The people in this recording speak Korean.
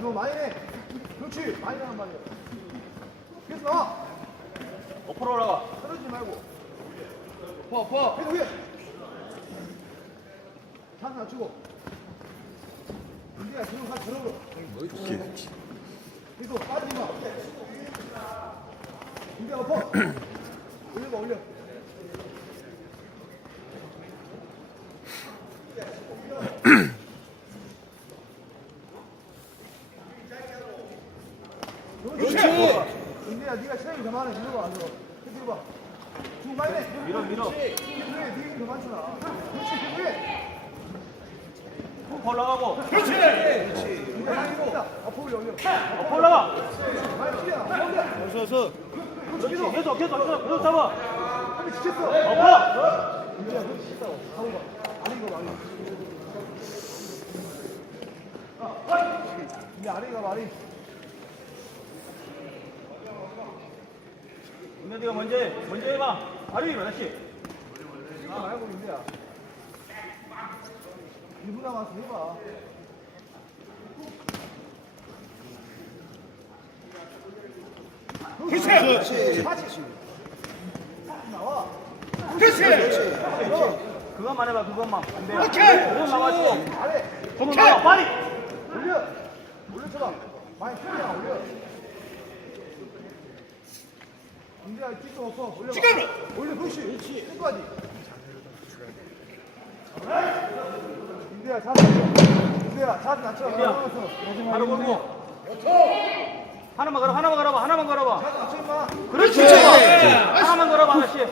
너 많이 해. 그렇지. 많이 하란 말이야. 계속 나와. 옆으로 올라가. 떨어지지 말고. 퍼, 퍼. 계속 위에. 찬스 낮추고. 인디야 지금 다 들어오고. 계속 빠지지 마. 인디야 퍼. 올려봐, 올려. 그렇지. 인디야 네가 체력이 더 많아. 이리 와. 이리 와. 두 많이 내. 밀어, 밀어. 그래, 네가 더 많잖아. 그렇지, 그래. 훅 올라가고. 그렇지. 인디야, 앞으로 올려. 옆으로 올라가. 어서, 어서. 그렇지, 그렇지. 계속. 계속, 계속, 계속, 잡아. 한대 지켰어. 엎어. 인디야, 그렇지, 씻다고. 하고 가. 아니, 이거 많이. 인디 아래가 많이. 은혜디가 먼저 해. 먼저 해봐. 아리, 다시. 아, 말고 인디야. 1분 남았어, 해봐. 그렇지. 그렇지. 나와. 그렇지. 그것만 해봐, 그것만. 안 돼. 그건 나가지. 아래. 그건 나가. 빨리. 올려. 올려줘봐. 많이 풀려, 올려. 인디야, 뒤좀 없어. 올려. 지금. 올려, 그렇지. 그렇지. 끝까지. 인디야, 자세. 인디야, 자세 낮춰. 인디야. 바로 걸고. 하나만 걸어, 하나만 걸어봐, 하나만 걸어봐. 자세 낮춰, 임마. 그렇지. 하나만 걸어봐, 아저씨.